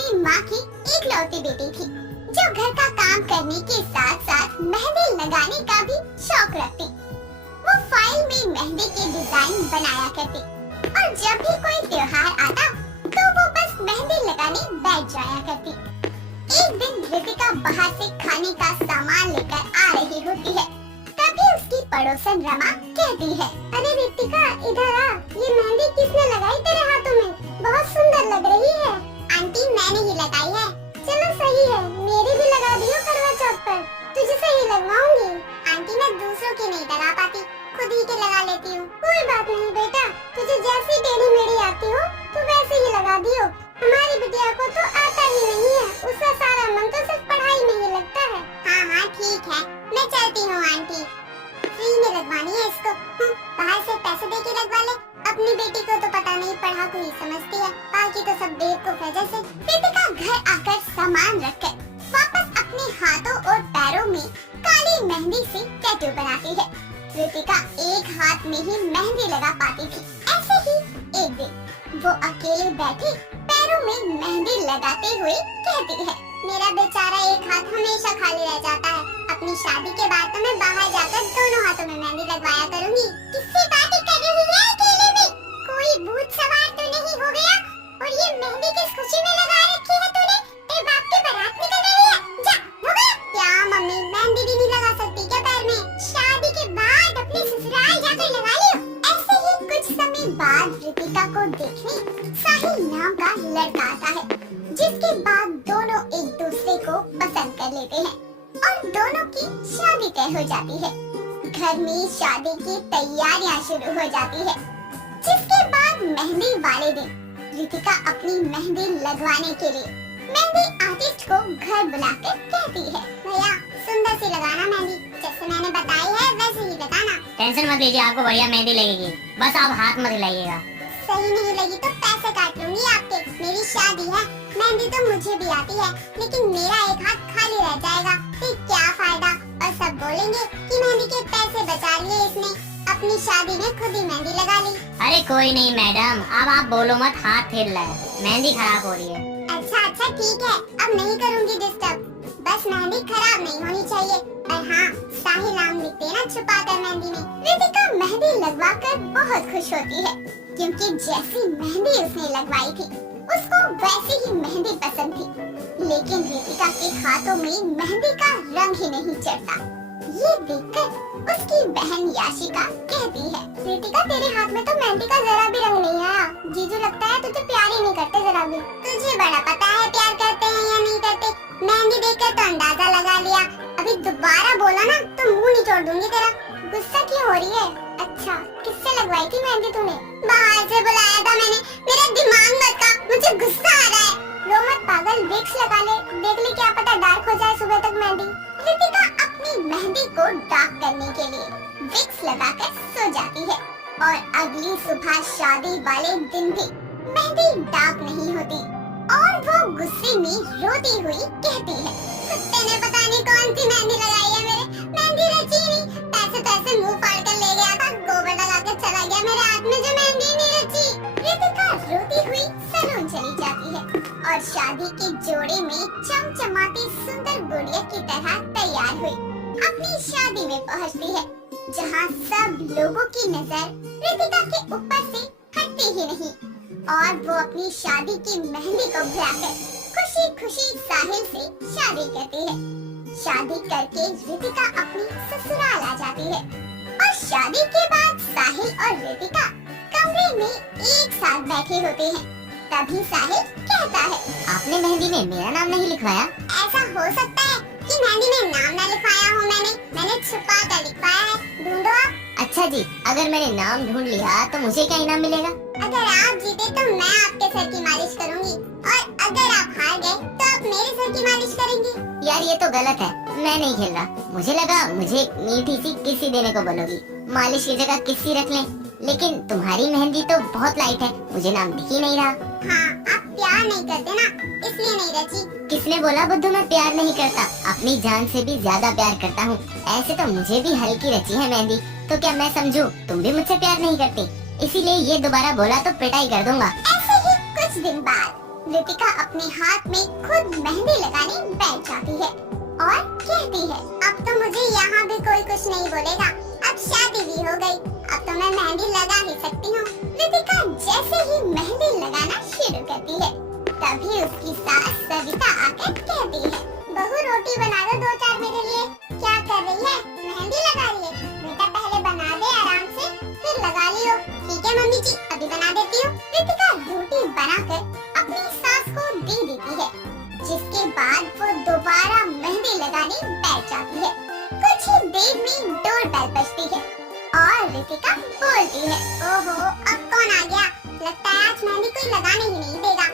अपनी माँ की इकलौती बेटी थी जो घर का काम करने के साथ साथ मेहंदी लगाने का भी शौक रखती। वो फाइल में मेहंदी के डिजाइन बनाया करती और जब भी कोई त्योहार आता तो वो बस मेहंदी लगाने बैठ जाया करती। एक दिन रितिका बाहर से खाने का सामान लेकर आ रही होती है। तभी उसकी पड़ोसन रमा कहती है, अरे रितिका इधर आ, ये मेहंदी किसने लगाई तेरे हाथों में? बहुत सुंदर लग रही है। आंटी मैंने ही लगाई है। चलो सही है, मेरी भी लगा दियो करवा चौथ पर, तुझे सही लगवाऊंगी। आंटी मैं दूसरों की नहीं लगा पाती, खुद ही के लगा लेती हूँ। कोई बात नहीं बेटा, तुझे जैसी टेढ़ी मेढ़ी आती हो तू वैसे ही लगा दियो। हमारी बिटिया को तो आता ही नहीं है, उसका सारा मन तो सिर्फ पढ़ाई में ही लगता है। हाँ हाँ ठीक है, मैं चलती हूँ आंटी। फ्री में लगवानी है इसको, बाहर से पैसे दे के लगवा ले। अपनी बेटी को तो पता नहीं, पढ़ा को ही समझती है, बाकी तो सब बेवकूफ है जैसे। रितिका घर आकर सामान रखकर वापस अपने हाथों और पैरों में काली मेहंदी से टैटू बनाती है। रितिका एक हाथ में ही मेहंदी लगा पाती थी। ऐसे ही एक दिन वो अकेले बैठी पैरों में मेहंदी लगाते हुए कहती है, मेरा बेचारा एक हाथ हमेशा खाली रह जाता है। अपनी शादी के बाद तो मैं बाहर जाकर दोनों हाथों में मेहंदी लगवाया करूंगी। किससे बातें कर रही है अकेले में? कोई भूत सवार तो नहीं हो गया? और ये मेहंदी किस खुशी में लगा रखी है तूने? तेरे बाप की बारात निकल रही है, जा हो गया। क्या मम्मी मेहंदी भी नहीं लगा सकती क्या पैर में? शादी के बाद अपने ससुराल जाकर लगा लियो। ऐसे ही कुछ समय बाद रितिका को देखने साहिल नाम का लड़का आता है, जिसके बाद दोनों एक दूसरे को पसंद कर लेते हैं और दोनों की शादी तय हो जाती है। घर में शादी की तैयारियां शुरू हो जाती है, जिसके बाद मेहंदी वाले दिन रितिका अपनी मेहंदी लगवाने के लिए मेहंदी आर्टिस्ट को घर बुलाकर कहती है, भैया सुंदर सी लगाना मेहंदी, जैसे मैंने बताई है वैसे ही लगाना। टेंशन मत लीजिए, आपको बढ़िया मेहंदी लगेगी, बस आप हाथ मत हिलाइएगा। सही नहीं लगी तो पैसे काट लूंगी आपके। मेरी शादी है, मेहंदी तो मुझे भी आती है, लेकिन मेरा एक हाथ खाली रह जाएगा, फिर क्या फायदा? और सब बोलेंगे कि मेहंदी के पैसे बचा लिए इसने, अपनी शादी में खुद ही मेहंदी लगा ली। अरे कोई नहीं मैडम, अब आप बोलो मत, हाथ हिल रहा है, मेहंदी खराब हो रही है। अच्छा ठीक है, अब नहीं करूँगी डिस्टर्ब, बस मेहंदी खराब नहीं होनी चाहिए। और हाँ, साहिल नाम लिख देना छुपा कर मेहंदी में। रितिका मेहंदी लगवा कर बहुत खुश होती है, क्योंकि जैसी मेहंदी उसने लगवाई थी उसको वैसी ही मेहंदी पसंद थी। लेकिन रितिका के हाथों में मेहंदी का रंग ही नहीं चढ़ता। ये देखकर उसकी बहन याशिका कहती है, रितिका तेरे हाथ में तो मेहंदी का जरा भी रंग नहीं आया। जीजू लगता है तुझे प्यार ही नहीं करते जरा भी। तुझे बड़ा पता है प्यार करते हैं या नहीं करते, मेहंदी देखकर तो अंदाजा लगा लिया। अभी दोबारा बोला ना तो मुँह निचोड़ दूंगी तेरा। गुस्सा क्यों हो रही है? अच्छा किससे लगवाई थी मेहंदी तूने? बाहर से बुलाया था मैंने। मेरा दिमाग मत खा, मुझे गुस्सा आ रहा है। रो मत पागल, विक्स लगा ले, देख ले क्या पता डार्क हो जाए सुबह तक मेहंदी। रितिका अपनी मेहंदी को डार्क करने के लिए विक्स लगाकर सो जाती है और अगली सुबह शादी वाले दिन भी मेहंदी डार्क नहीं होती और वो गुस्से में रोती हुई कहती है, कुत्ते ने पता नहीं कौन सी मेहंदी लगाई है मेरे, मेहंदी रची नहीं। पैसे मुंह फाड़ कर ले गया था, गोबर लगा कर चला गया, मेरे हाथ में जो मेहंदी नहीं रची। रितिका रोती हुई सैलून चली जाती है और शादी के जोड़े में चमचमाती सुंदर गुड़िया की तरह तैयार हुई अपनी शादी में पहुंचती है, जहां सब लोगों की नजर रितिका के ऊपर से हटती ही नहीं और वो अपनी शादी की मेहंदी को भुलाकर खुशी खुशी साहिल से शादी करती है। शादी करके रितिका अपनी ससुराल आ जाती है और शादी के बाद साहिल और रितिका कमरे में एक साथ बैठे होते हैं। तभी साहिल कहता है, आपने मेहंदी में मेरा नाम नहीं लिखवाया? ऐसा हो सकता है कि मेहंदी में नाम न लिखवाया हूँ, मैंने छुपा कर लिखवाया है, ढूंढो आप। अच्छा जी, अगर मैंने नाम ढूंढ लिया तो मुझे क्या इनाम मिलेगा? अगर आप जीते तो मैं आपके सर की मालिश करूंगी और अगर आप हार गए तो आप मेरे सर की मालिश करेंगी। यार ये तो गलत है, मैं नहीं खेल रहा। मुझे लगा मुझे मीठी सी किस्सी देने को बोलोगी, मालिश की जगह किस्सी रख लें, लेकिन तुम्हारी मेहंदी तो बहुत लाइट है, मुझे नाम दिख ही नहीं रहा। हाँ, आप प्यार नहीं करते ना, इसलिए नहीं रची। किसने बोला बुद्धू मैं प्यार नहीं करता? अपनी जान से भी ज्यादा प्यार करता हूँ। ऐसे तो मुझे भी हल्की रची है मेहंदी, तो क्या मैं समझूं तुम भी मुझसे प्यार नहीं करती? इसीलिए ये दोबारा बोला तो पिटाई कर दूंगा। ऐसे ही कुछ दिन बाद रितिका अपने हाथ में खुद मेहंदी लगाने बैठ जाती है और कहती है, अब तो मुझे यहाँ भी कोई कुछ नहीं बोलेगा, अब शादी भी हो गई, अब तो मैं मेहंदी लगा ही सकती हूँ। रितिका जैसे ही मेहंदी लगाना शुरू करती है, तभी उसकी सास सविता आकर कहती है, बहू रोटी बना दो 2-4 मेरे लिए। क्या कर रही है? मेहंदी लगा रही है? बेटा पहले बना दे आराम से, फिर लगा लियो। ठीक है मम्मी जी, अभी बना देती हूँ। रितिका रोटी बनाकर अपनी सास को दे देती है, जिसके बाद वो दोबारा मेहंदी लगाने बैठ जाती है। कुछ ही देर में डोर बेल बजती है और रितिका बोलती है, ओहो अब कौन आ गया? लगता है आज मेहंदी कोई लगाने ही नहीं देगा।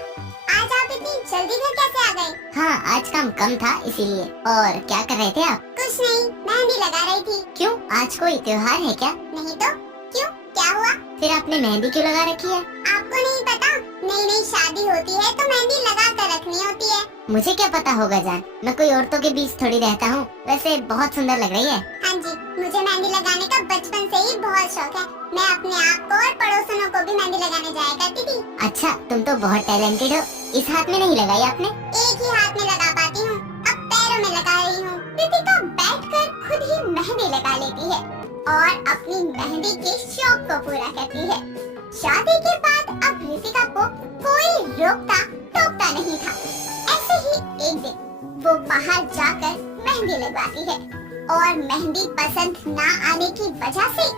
आज आप इतनी जल्दी घर कैसे आ गए? हाँ, आज काम कम था इसीलिए। और क्या कर रहे थे आप? कुछ नहीं, मेहंदी लगा रही थी। क्यों, आज कोई त्योहार है क्या? नहीं तो क्यों, क्या हुआ? फिर आपने मेहंदी क्यों लगा रखी है? आपको नहीं पता, नई नई शादी होती है तो मेहंदी लगा कर रखनी होती है। मुझे क्या पता होगा जान, मैं कोई औरतों के बीच थोड़ी रहता हूँ। वैसे बहुत सुंदर लग रही है। हाँ जी, मुझे मेहंदी लगाने का बचपन से ही बहुत शौक है। मैं अपने आप को और पड़ोसनों को भी मेहंदी लगाने जाया करती थी। अच्छा, तुम तो बहुत टैलेंटेड हो। इस हाथ में नहीं लगाई आपने? एक ही हाथ में लगा पाती हूँ, अब पैरों में लगा रही हूँ। रितिका बैठकर खुद ही मेहंदी लगा लेती है और अपनी मेहंदी के शौक को पूरा करती है। शादी के बाद अब रितिका को कोई रोकता टोकता नहीं था। ऐसे ही एक दिन वो बाहर जाकर मेहंदी लगवाती है और मेहंदी पसंद ना आने की वजह से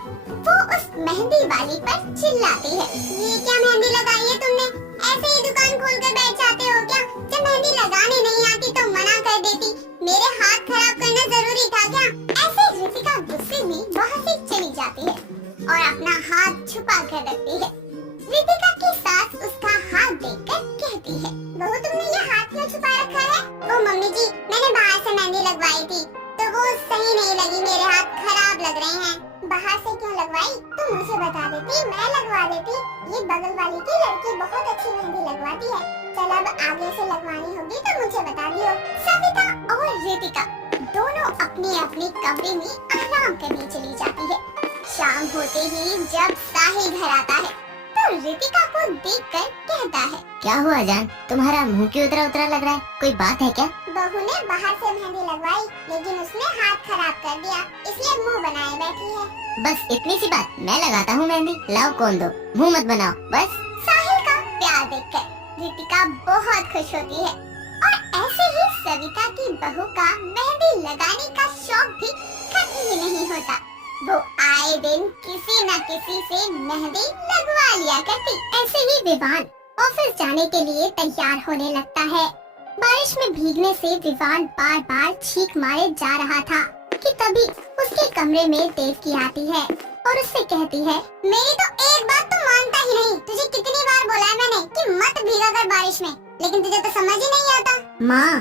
वो उस मेहंदी वाली पर चिल्लाती है, ये क्या मेहंदी लगाई है तुमने? ऐसे ही दुकान खोल कर बैठ जाते हो क्या? जब मेहंदी लगाने नहीं आती तो मना कर देती, मेरे हाथ खराब करना जरूरी था क्या? ऐसे रितिका गुस्से में वहाँ से चली जाती है और अपना हाथ छुपा कर रखती है। रितिका की सास उसका हाथ देखकर कहती है, बहू तुमने ये हाथ क्यों छुपा रखा है? ओ मम्मी जी, मैंने बाहर से मेहंदी लगवाई थी तो वो सही नहीं लगी, मेरे हाथ खराब लग रहे हैं। बाहर से क्यों लगवाई? तुम मुझे बता देती, मैं लगवा देती। ये बगल वाली की लड़की बहुत अच्छी मेहंदी लगवाती है, चल अब आगे से लगवानी होगी तो मुझे बता दियो। सविता और रितिका दोनों अपने अपने कमरे में आराम करने चली जाती है। शाम होते ही जब साहिल घर आता है तो रितिका को देखकर कहता है, क्या हुआ जान, तुम्हारा मुंह क्यों उतरा उतरा लग रहा है? कोई बात है क्या? बहू ने बाहर से मेहंदी लगवाई लेकिन उसने हाथ खराब कर दिया, इसलिए मुंह बनाए बैठी है। बस इतनी सी बात, मैं लगाता हूँ मेहंदी, लाओ कौन दो, मुंह मत बनाओ बस। साहिल का प्यार देखकर रितिका बहुत खुश होती है और ऐसे ही सविता की बहू का मेहंदी लगाने का शौक भी खत्म ही नहीं होता। वो आए दिन किसी न किसी से मेहंदी लगवा लिया करती। ऐसे ही विवान ऑफिस जाने के लिए तैयार होने लगता है। बारिश में भीगने से विवान बार बार छींक मारे जा रहा था कि तभी उसके कमरे में देवकी आती है और उससे कहती है, मेरी तो एक बात तो मानता ही नहीं, तुझे कितनी बार बोला है मैंने कि मत भीगा कर बारिश में, लेकिन तुझे तो समझ ही नहीं आता। माँ,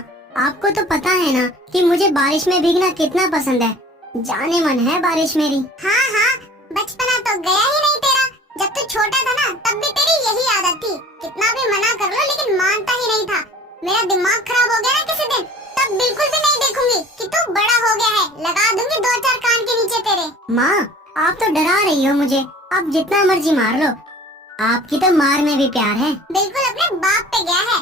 आपको तो पता है ना कि मुझे बारिश में भीगना कितना पसंद है, जाने मन है बारिश मेरी। हाँ हाँ, बचपना तो गया ही नहीं तेरा। जब तू छोटा था ना तब भी तेरी यही आदत थी, कितना भी मना कर लो लेकिन मानता ही नहीं था। मेरा दिमाग खराब हो गया ना किसी दिन, तब बिल्कुल भी नहीं देखूंगी कि तू बड़ा हो गया है, लगा दूंगी 2-4 कान के नीचे तेरे। माँ, आप तो डरा रही हो मुझे, आप जितना मर्जी मार लो, आपकी तो मार में भी प्यार है। बिल्कुल अपने बाप पे गया है,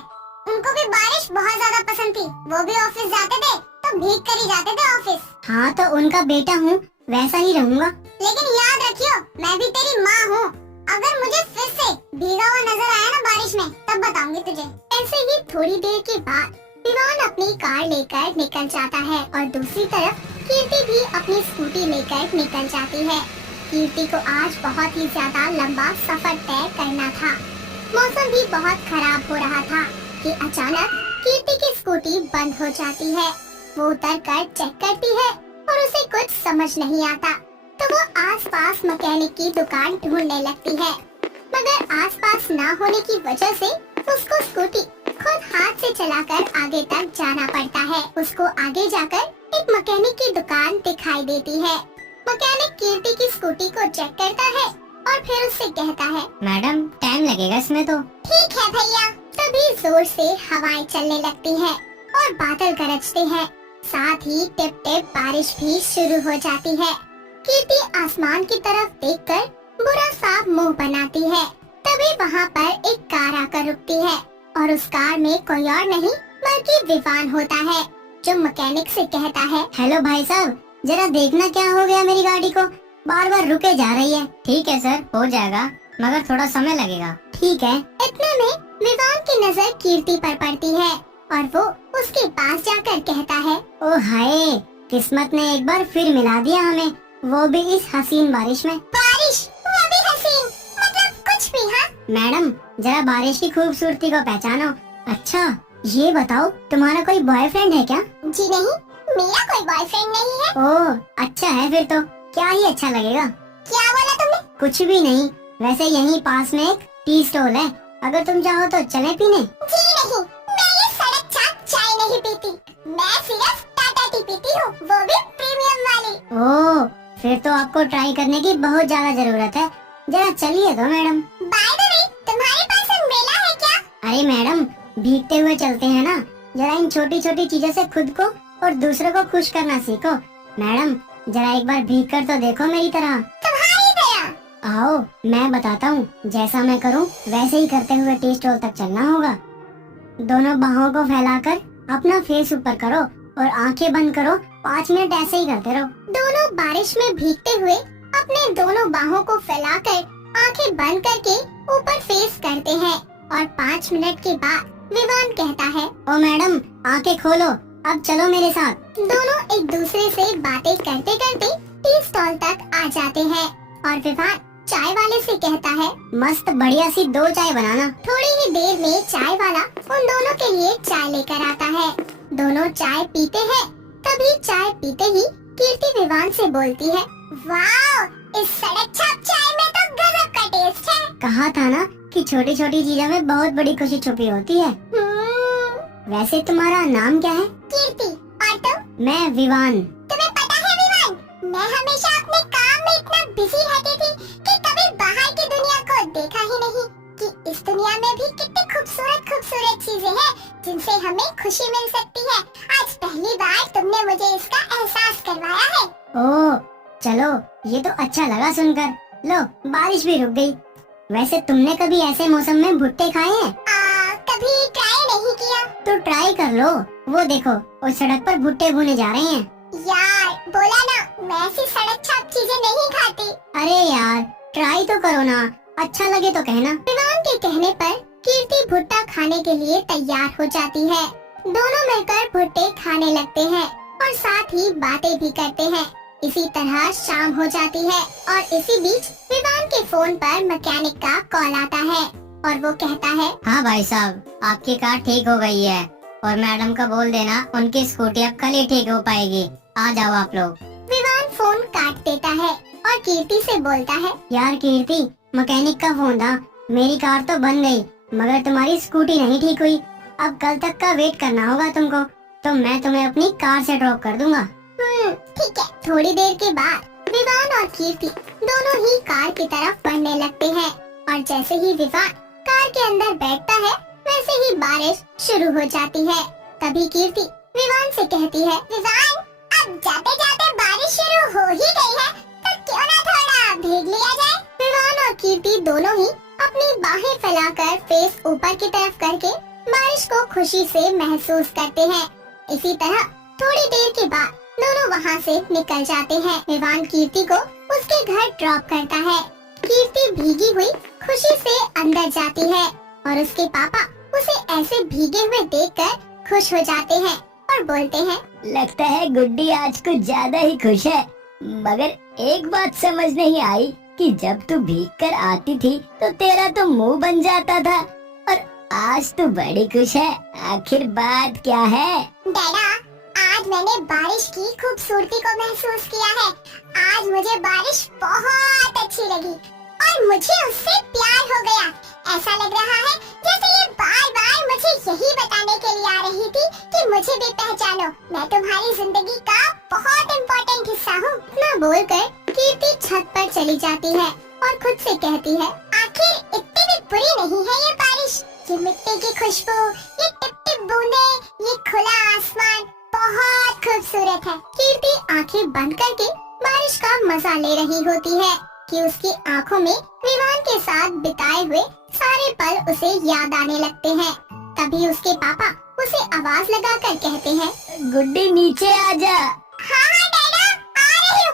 उनको भी बारिश बहुत ज्यादा पसंद थी, वो भी ऑफिस जाते थे तो भीग कर ही जाते थे ऑफिस। हाँ तो उनका बेटा हूँ, वैसा ही रहूँगा। लेकिन याद रखियो, मैं भी तेरी माँ हूँ, अगर मुझे फिर से भीगा हुआ नजर आया ना बारिश में तब बताऊंगी तुझे। ऐसे ही थोड़ी देर के बाद विवान अपनी कार लेकर निकल जाता है और दूसरी तरफ कीर्ति भी अपनी स्कूटी लेकर निकल जाती है। कीर्ति को आज बहुत ही ज्यादा लंबा सफर तय करना था। मौसम भी बहुत खराब हो रहा था कि अचानक कीर्ति की स्कूटी बंद हो जाती है। वो उतर कर चेक करती है और उसे कुछ समझ नहीं आता तो वो आसपास मैकेनिक की दुकान ढूंढने लगती है, मगर आसपास ना होने की वजह से उसको स्कूटी खुद हाथ से चलाकर आगे तक जाना पड़ता है। उसको आगे जाकर एक मैकेनिक की दुकान दिखाई देती है। मैकेनिक कीर्ति की स्कूटी को चेक करता है और फिर उससे कहता है, मैडम टाइम लगेगा इसमें तो। ठीक है भैया। तभी जोर से हवाएं चलने लगती है और बादल गरजते हैं, साथ ही टिप टिप बारिश भी शुरू हो जाती है। कीर्ति आसमान की तरफ देखकर बुरा सा मुंह बनाती है। तभी वहाँ पर एक कार आकर रुकती है और उस कार में कोई और नहीं बल्कि विवान होता है, जो मैकेनिक से कहता है, हेलो भाई साहब, जरा देखना क्या हो गया मेरी गाड़ी को, बार बार रुके जा रही है। ठीक है सर, हो जाएगा, मगर थोड़ा समय लगेगा। ठीक है। इतने में विवान की नजर कीर्ति पर पड़ती है और वो उसके पास जाकर कहता है, ओ हाय, किस्मत ने एक बार फिर मिला दिया हमें, वो भी इस हसीन बारिश में। बारिश, वो भी हसीन, मतलब कुछ भी। हाँ मैडम, जरा बारिश की खूबसूरती को पहचानो। अच्छा, ये बताओ, तुम्हारा कोई बॉयफ्रेंड है क्या? जी नहीं, मेरा कोई बॉयफ्रेंड नहीं है। ओह, अच्छा है फिर तो, क्या ही अच्छा लगेगा। क्या बोला तुमने? कुछ भी नहीं, वैसे यहीं पास में एक टी स्टॉल है, अगर तुम चाहो तो चले पीने। जी नहीं, मैं ये सड़क चाट चाय नहीं पीती, मैं सिर्फ टाटा टी पीती हूँ, वो भी प्रीमियम वाली। ओह, फिर तो आपको ट्राई करने की बहुत ज्यादा जरूरत है, जरा चलिए तो मैडम। बाय द वे, तुम्हारे पास अम्ब्रेला है क्या? अरे मैडम, भीगते हुए चलते हैं ना, जरा इन छोटी छोटी चीजों से खुद को और दूसरों को खुश करना सीखो। मैडम, जरा एक बार भीग कर तो देखो मेरी तरह। तुम्हारी तरह? आओ, मैं बताता हूँ, जैसा मैं करूँ वैसे ही करते हुए टी स्टॉल तक चलना होगा। दोनों बाहों को फैलाकर अपना फेस ऊपर करो और आंखें बंद करो, 5 मिनट ऐसे ही करते रहो। दोनों बारिश में भीगते हुए अपने दोनों बाहों को फैलाकर आंखें बंद करके ऊपर फेस करते हैं और 5 मिनट के बाद विवान कहता है, ओ मैडम, आंखें खोलो, अब चलो मेरे साथ। दोनों एक दूसरे से बातें करते करते टी स्टॉल तक आ जाते हैं और विवान चाय वाले से कहता है, मस्त बढ़िया सी 2 चाय बनाना। थोड़ी ही देर में चाय वाला उन दोनों के लिए चाय लेकर आता है। दोनों चाय पीते हैं, तभी चाय पीते ही कीर्ति विवान से बोलती है, वाह, इस सड़क छाप चाय में तो गजब का टेस्ट है। कहा था ना कि छोटी छोटी चीजों में बहुत बड़ी खुशी छुपी होती है। वैसे तुम्हारा नाम क्या है? कीर्ति, और तुम? मैं विवान। तुम्हें पता है विवान, मैं हमेशा अपने काम में इतना बिजी रहती थी कि कभी बाहर की दुनिया को देखा ही नहीं कि इस दुनिया में भी कितनी खूबसूरत खूबसूरत चीजें हैं जिनसे हमें खुशी मिल सकती है। आज पहली बार तुमने मुझे इसका एहसास करवाया है। ओह, चलो, ये तो अच्छा लगा सुनकर। लो, बारिश भी रुक गई। वैसे तुमने कभी ऐसे मौसम में भुट्टे खाए हैं? कभी ट्राई नहीं किया। तो ट्राई कर लो, वो देखो, उस सड़क पर भुट्टे भुने जा रहे हैं। यार, बोला ना, मैं ऐसी सड़क छाप चीजें नहीं खाती। अरे यार, ट्राई तो करो ना, अच्छा लगे तो कहना। विवान के कहने पर कीर्ति भुट्टा खाने के लिए तैयार हो जाती है। दोनों मिलकर भुट्टे खाने लगते हैं और साथ ही बातें भी करते हैं। इसी तरह शाम हो जाती है और इसी बीच विवान के फोन पर मैकेनिक का कॉल आता है और वो कहता है, हाँ भाई साहब, आपकी कार ठीक हो गई है और मैडम का बोल देना उनकी स्कूटी अब कल ही ठीक हो पाएगी, आ जाओ आप लोग। विवान फोन काट देता है और कीर्ति से बोलता है, यार कीर्ति, मैकेनिक का फोन था, मेरी कार तो बन गई मगर तुम्हारी स्कूटी नहीं ठीक हुई। अब कल तक का वेट करना होगा तुमको, तो मैं तुम्हें अपनी कार से ड्रॉप कर दूंगा। ठीक है। थोड़ी देर के बाद विवान और कीर्ति दोनों ही कार की तरफ बढ़ने लगते हैं और जैसे ही विवान कार के अंदर बैठता है वैसे ही बारिश शुरू हो जाती है। तभी कीर्ति विवान से कहती है, विवान, अब जाते जाते बारिश शुरू हो ही गई है, तो क्यों ना थोड़ा भीग लिया जाए। विवान और कीर्ति दोनों ही अपनी बाहें फैलाकर फेस ऊपर की तरफ करके बारिश को खुशी से महसूस करते हैं। इसी तरह थोड़ी देर के बाद दोनों वहाँ से निकल जाते हैं। विवान कीर्ति को उसके घर ड्रॉप करता है। कीर्ति भीगी हुई खुशी से अंदर जाती है और उसके पापा उसे ऐसे भीगे हुए देखकर खुश हो जाते हैं और बोलते हैं, लगता है गुड्डी आज कुछ ज्यादा ही खुश है, मगर एक बात समझ नहीं आई कि जब तू भीग कर आती थी तो तेरा तो मुंह बन जाता था और आज तू बड़ी खुश है, आखिर बात क्या है? डैडा, आज मैंने बारिश की खूबसूरती को महसूस किया है। आज मुझे बारिश बहुत अच्छी लगी और मुझे उससे प्यार हो गया। ऐसा लग रहा है जैसे ये बार बार मुझे यही बताने के लिए आ रही थी कि मुझे भी पहचानो, मैं तुम्हारी जिंदगी का बहुत इम्पोर्टेंट हिस्सा हूँ। इतना बोलकर कीर्ति छत पर चली जाती है और खुद से कहती है, आखिर इतनी भी बुरी नहीं है ये बारिश। ये मिट्टी की खुशबू, ये टिप टिप बूंदे, ये खुला आसमान बहुत खूबसूरत है। कीर्ति आंखें बंद करके बारिश का मजा ले रही होती है कि उसकी आंखों में विवान के साथ बिताए हुए सारे पल उसे याद आने लगते हैं। तभी उसके पापा उसे आवाज लगाकर कहते हैं, गुड्डी नीचे आ जा। हाँ हाँ डैडा, आ रही हूँ।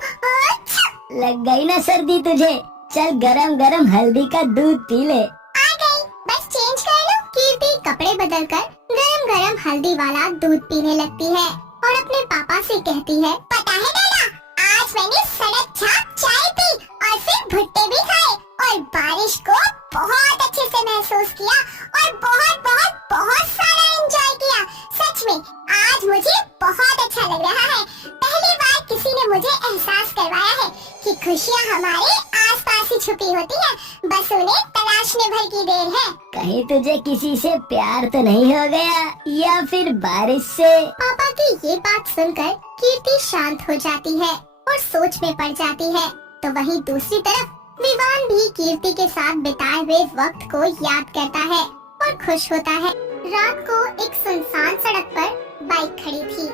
अच्छा, लग गई ना सर्दी तुझे, चल गरम गरम हल्दी का दूध पी ले। आ गई, बस चेंज कर लो। कीर्ति कपड़े बदलकर गरम गरम हल्दी वाला दूध पीने लगती है और अपने पापा से कहती है, पता है डैडा, आज मैंने सड़क छाप चाय पी और फिर भुट्टे भी खाए और बारिश को बहुत अच्छे से महसूस किया और बहुत बहुत बहुत सारा एंजॉय किया। सच में आज मुझे बहुत अच्छा लग रहा है। पहली बार किसी ने मुझे एहसास करवाया है कि खुशियाँ हमारे आसपास ही छुपी होती है, बस उन्हें तलाशने भर की देर है। कहीं तुझे किसी से प्यार तो नहीं हो गया या फिर बारिश से? पापा की ये बात सुनकर कीर्ति शांत हो जाती है और सोच में पड़ जाती है। तो वहीं दूसरी तरफ विवान भी कीर्ति के साथ बिताए हुए वक्त को याद करता है और खुश होता है। रात को एक सुनसान सड़क पर बाइक खड़ी थी।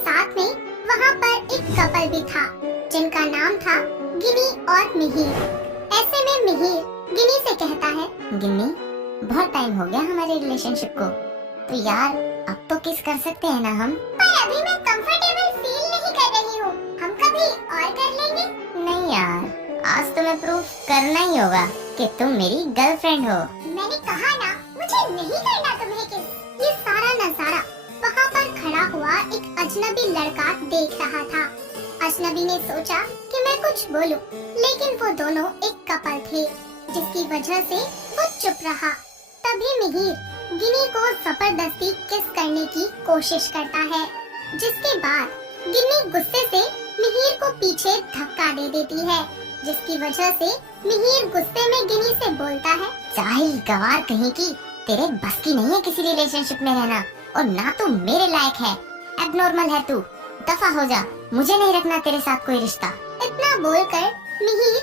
साथ में वहाँ पर एक कपल भी था जिनका नाम था गिनी और मिहिर। ऐसे में मिहिर गिनी से कहता है, गिनी, बहुत टाइम हो गया हमारे रिलेशनशिप को, तो यार अब तो किस कर सकते हैं ना हम। पर अभी मैं कंफर्टेबल फील नहीं कर रही हूँ, हम कभी और कर लेंगे। नहीं यार, आज तुम्हें प्रूफ करना ही होगा कि तुम मेरी गर्लफ्रेंड हो। मैंने कहा ना, मुझे नहीं करना तुम्हें किस। ये सारा नजारा वहाँ पर खड़ा हुआ एक अजनबी लड़का देख रहा था। अजनबी ने सोचा कि मैं कुछ बोलूं, लेकिन वो दोनों एक कपल थे, जिसकी वजह से वो चुप रहा। तभी मिहिर गिनी को जबरदस्ती किस करने की कोशिश करता है, जिसके बाद गिनी गुस्से से मिहिर को पीछे धक्का दे देती है, जिसकी वजह से मिहिर गुस्से में गिनी से बोलता है, जाहिल गवार कहीं की, तेरे बस की नहीं है किसी रिलेशनशिप में रहना और ना तू मेरे लायक है। एबनॉर्मल है तू, दफा हो जा, मुझे नहीं रखना तेरे साथ कोई रिश्ता। इतना बोलकर मिहिर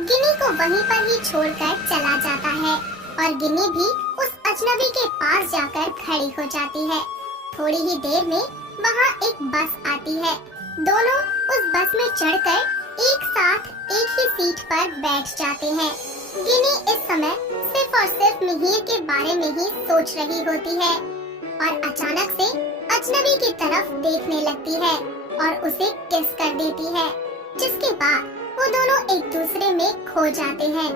गिनी को वहीं पर ही छोड़कर चला जाता है और गिनी भी उस अजनबी के पास जाकर खड़ी हो जाती है। थोड़ी ही देर में वहाँ एक बस आती है। दोनों उस बस में चढ़कर एक साथ एक ही सीट पर बैठ जाते हैं। गिनी इस समय सिर्फ और सिर्फ मिहिर के बारे में ही सोच रही होती है और अचानक से अजनबी की तरफ देखने लगती है और उसे किस कर देती है, जिसके बाद वो दोनों एक दूसरे में खो जाते हैं।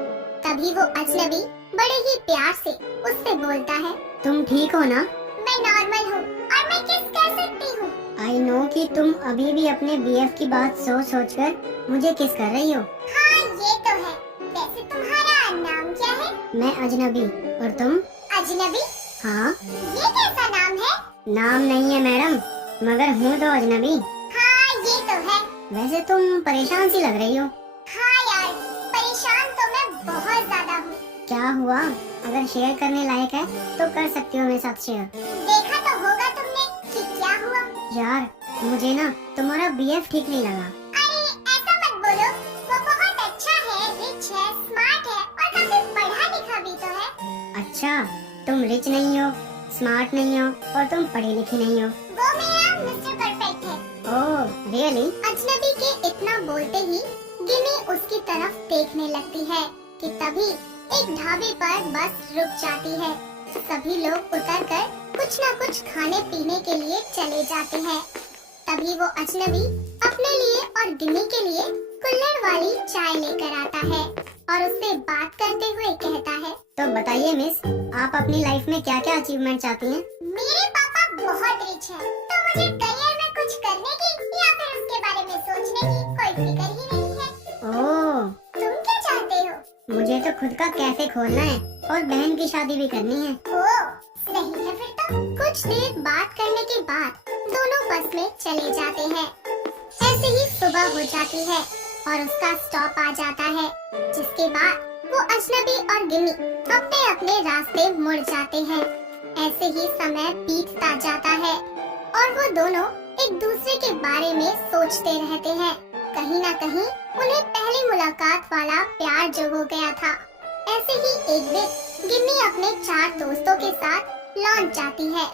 तभी वो अजनबी बड़े ही प्यार से उससे बोलता है, तुम ठीक हो ना? मैं नॉर्मल हूँ और मैं किस कर सकती हूँ। आई नो कि तुम अभी भी अपने बीएफ की बात सोच कर मुझे किस कर रही हो। हाँ ये तो है। वैसे तुम्हारा नाम क्या है? मैं अजनबी। और तुम? अजनबी? हाँ। ये कैसा नाम है? नाम नहीं है मैडम, मगर हूँ तो अजनबी। हाँ ये तो है। वैसे तुम परेशान सी लग रही हो। हाँ यार, परेशान तो मैं बहुत ज्यादा हूँ। क्या हुआ? अगर शेयर करने लायक है तो कर सकती हो मेरे साथ शेयर। देखा तो होगा तुमने कि क्या हुआ। यार मुझे ना तुम्हारा बीएफ ठीक नहीं लगा। अरे ऐसा मत बोलो, वो बहुत अच्छा है, रिच है, स्मार्ट है और काफी पढ़ा लिखा भी तो है। अच्छा, तुम रिच नहीं हो, स्मार्ट नहीं हो और तुम पढ़ी लिखी नहीं हो। वो मेरा मिस्टर परफेक्ट है। Oh really? अजनबी के इतना बोलते ही गिनी उसकी तरफ देखने लगती है कि तभी एक ढाबे पर बस रुक जाती है। सभी लोग उतरकर कुछ न कुछ खाने पीने के लिए चले जाते हैं। तभी वो अजनबी अपने लिए और गिनी के लिए कुल्हड़ वाली चाय लेकर आता है और उससे बात करते हुए कहता है, तो बताइए मिस, आप अपनी लाइफ में क्या क्या अचीवमेंट चाहती हैं? मेरे पापा बहुत रिच हैं, तो मुझे करियर में कुछ करने की या फिर उसके बारे में सोचने की कोई फिक्र ही नहीं है। ओह, तुम क्या चाहते हो? मुझे तो खुद का कैफे खोलना है और बहन की शादी भी करनी है। ओह, सही है फिर तो। कुछ देर बात करने के बाद दोनों बस में चले जाते हैं। ऐसे ही सुबह हो जाती है और उसका स्टॉप आ जाता है, जिसके बाद वो अजनबी और गिनी अपने अपने रास्ते मुड़ जाते हैं। ऐसे ही समय बीतता जाता है और वो दोनों एक दूसरे के बारे में सोचते रहते हैं। कहीं ना कहीं उन्हें पहली मुलाकात वाला प्यार जो हो गया था। ऐसे ही एक दिन गिन्नी अपने 4 दोस्तों के साथ लॉन्च जाती है।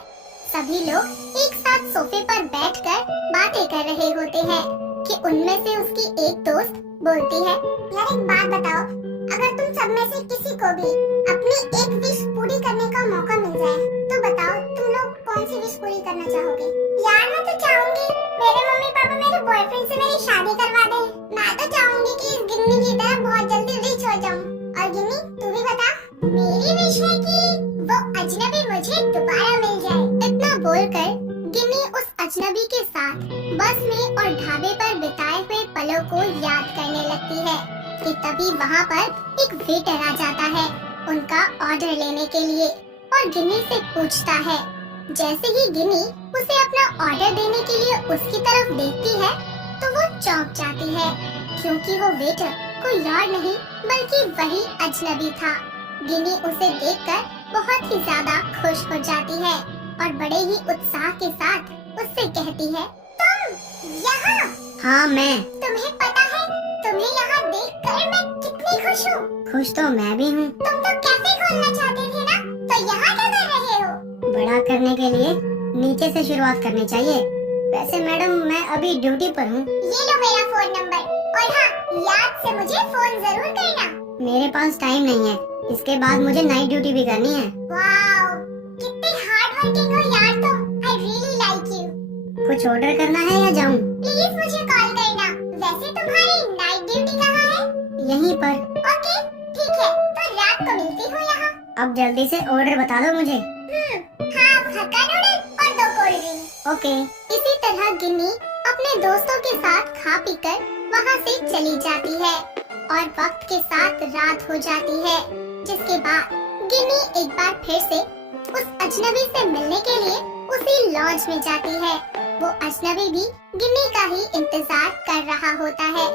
सभी लोग एक साथ सोफे पर बैठकर बातें कर रहे होते हैं कि उनमें से उसकी एक दोस्त बोलती है, यार एक बात बताओ, अगर तुम सब में से किसी को भी अपनी एक विश पूरी करने का मौका मिल जाए तो बताओ तुम लोग कौन सी विश पूरी करना चाहोगे? यार मैं तो चाहूंगी मेरे मम्मी पापा मेरे बॉयफ्रेंड से मेरी शादी करवा दे। मैं तो चाहूंगी कि इस गिन्नी की तरह बहुत जल्दी रिच हो जाऊं। और गिन्नी तू भी बता। मेरी विश है कि वो अजनबी मुझे दोबारा मिल जाए। इतना बोलकर गिन्नी उस अजनबी के साथ बस में और ढाबे पर बिताए हुए पलों को याद करने लगती है कि तभी वहाँ पर एक वेटर आ जाता है उनका ऑर्डर लेने के लिए और गिन्नी से पूछता है। जैसे ही गिन्नी उसे अपना ऑर्डर देने के लिए उसकी तरफ देखती है तो वो चौंक जाती है क्योंकि वो वेटर कोई और नहीं बल्कि वही अजनबी था। गिन्नी उसे देखकर बहुत ही ज्यादा खुश हो जाती है और बड़े ही उत्साह के साथ उससे कहती है, तुम यहाँ? हाँ मैं। तुम्हें पता है तुम्हें यहाँ देखकर मैं कितनी खुश हूँ। खुश तो मैं भी हूँ। तुम तो कैफे खोलना चाहते थे ना, तो यहाँ क्या कर रहे हो? बड़ा करने के लिए नीचे से शुरुआत करनी चाहिए। वैसे मैडम मैं अभी ड्यूटी पर हूँ। ये लो मेरा फोन नंबर और हाँ याद से मुझे फोन जरूर करना। मेरे पास टाइम नहीं है, इसके बाद मुझे नाइट ड्यूटी भी करनी है। वाओ, कितने हार्ड वर्किंग हो यार तुम। I really like you। कुछ ऑर्डर करना है या जाऊँ? प्लीज मुझे कॉल करना। वैसे तुम्हारी नाइट ड्यूटी कहाँ है? यहीं पर। ओके ठीक है, तो रात को मिलती हूँ यहाँ। अब जल्दी से ऑर्डर बता दो मुझे। हाँ, हक्का नूडल और 2 कोल्ड ड्रिंक। ओके। इसी तरह गिन्नी अपने दोस्तों के साथ खा पीकर वहाँ से चली जाती है और वक्त के साथ रात हो जाती है, जिसके बाद गिन्नी एक बार फिर से उस अजनबी से मिलने के लिए उसी लॉज में जाती है। वो अजनबी भी गिन्नी का ही इंतजार कर रहा होता है।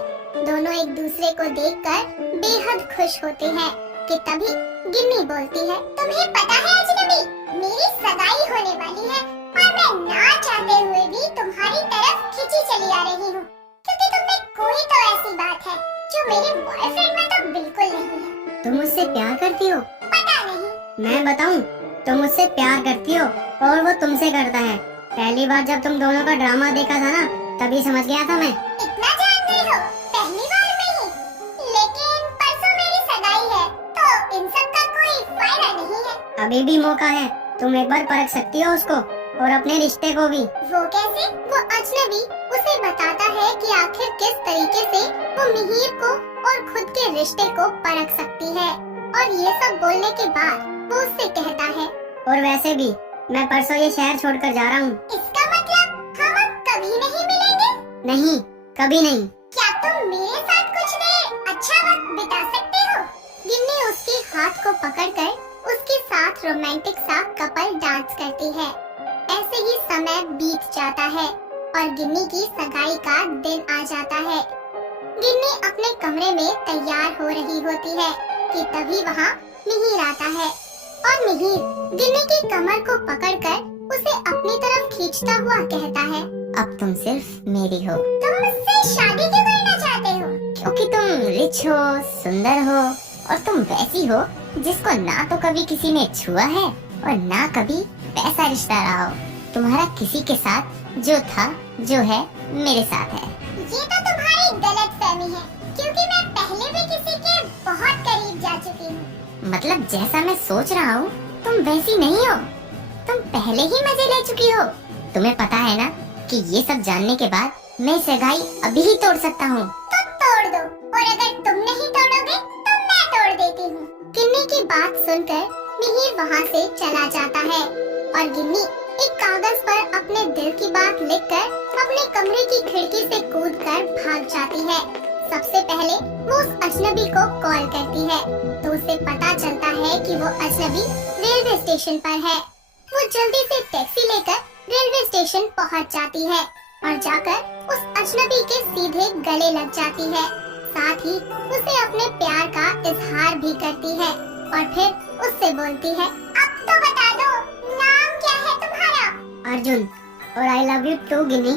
दोनों एक दूसरे को देखकर बेहद खुश होते हैं कि तभी गिन्नी बोलती है, तुम्हें पता है अजनबी, मेरी सगाई होने वाली है और मैं ना चाहते हुए भी तुम्हारी तरफ खिंची चली आ रही हूँ क्योंकि तुम में कोई तो ऐसी बात है जो मेरे बॉयफ्रेंड में तो बिल्कुल नहीं है। तुम मुझसे प्यार करती हो? पता नहीं। मैं बताऊं, तुम मुझसे प्यार करती हो और वो तुमसे करता है। पहली बार जब तुम दोनों का ड्रामा देखा था ना, तभी समझ गया था मैं। इतना जान गई हो पहली बार में ही? लेकिन परसों मेरी सगाई है तो इन सब का कोई फायदा नहीं है। अभी भी मौका है, तुम एक बार परख सकती हो उसको और अपने रिश्ते को भी। वो कैसे? वो अजनबी उसे बताता है कि आखिर किस तरीके से वो मिहिर को और खुद के रिश्ते को परख सकती है और ये सब बोलने के बाद वो उससे कहता है, और वैसे भी मैं परसों ये शहर छोड़कर जा रहा हूँ। इसका मतलब हम अब कभी नहीं मिलेंगे? नहीं, कभी नहीं। क्या तुम मेरे साथ कुछ देर अच्छा वक्त बिता सकते हो? गिन्नी उसके हाथ को पकड़कर उसके साथ रोमांटिक सा कपल डांस करती है। ऐसे ही समय बीत जाता है और गिन्नी की सगाई का दिन आ जाता है। गिन्नी अपने कमरे में तैयार हो रही होती है कि तभी वहाँ मिहिर आता है और मिहिर गिन्नी की कमर को पकड़कर उसे अपनी तरफ खींचता हुआ कहता है, अब तुम सिर्फ मेरी हो। तुम मुझसे शादी क्यों करना चाहते हो? क्योंकि तुम रिच हो, सुंदर हो और तुम वैसी हो जिसको ना तो कभी किसी ने छुआ है और ना कभी पैसा रिश्ता रहा हो। तुम्हारा किसी के साथ जो था, जो है, मेरे साथ है। ये तो तुम्हारी गलतफहमी है क्योंकि मैं पहले भी किसी के बहुत करीब जा चुकी हूँ। मतलब जैसा मैं सोच रहा हूँ तुम वैसी नहीं हो। तुम पहले ही मजे ले चुकी हो। तुम्हें पता है ना कि ये सब जानने के बाद मैं सगाई अभी ही तोड़ सकता हूँ। तुम तोड़ दो और अगर तुम नहीं तोड़ोगे तो मैं तोड़ देती हूँ। गिन्नी की बात सुनकर मिहिर वहाँ से चला जाता है और गिन्नी एक कागज पर अपने दिल की बात लिखकर अपने कमरे की खिड़की से कूदकर भाग जाती है। सबसे पहले वो उस अजनबी को कॉल करती है तो उसे पता चलता है कि वो अजनबी रेलवे स्टेशन पर है। वो जल्दी से टैक्सी लेकर रेलवे स्टेशन पहुंच जाती है और जाकर उस अजनबी के सीधे गले लग जाती है। साथ ही उसे अपने प्यार का इजहार भी करती है और फिर उससे बोलती है, अब तो बता दो नाम क्या है तुम्हारा? अर्जुन। और I love you too Guinea.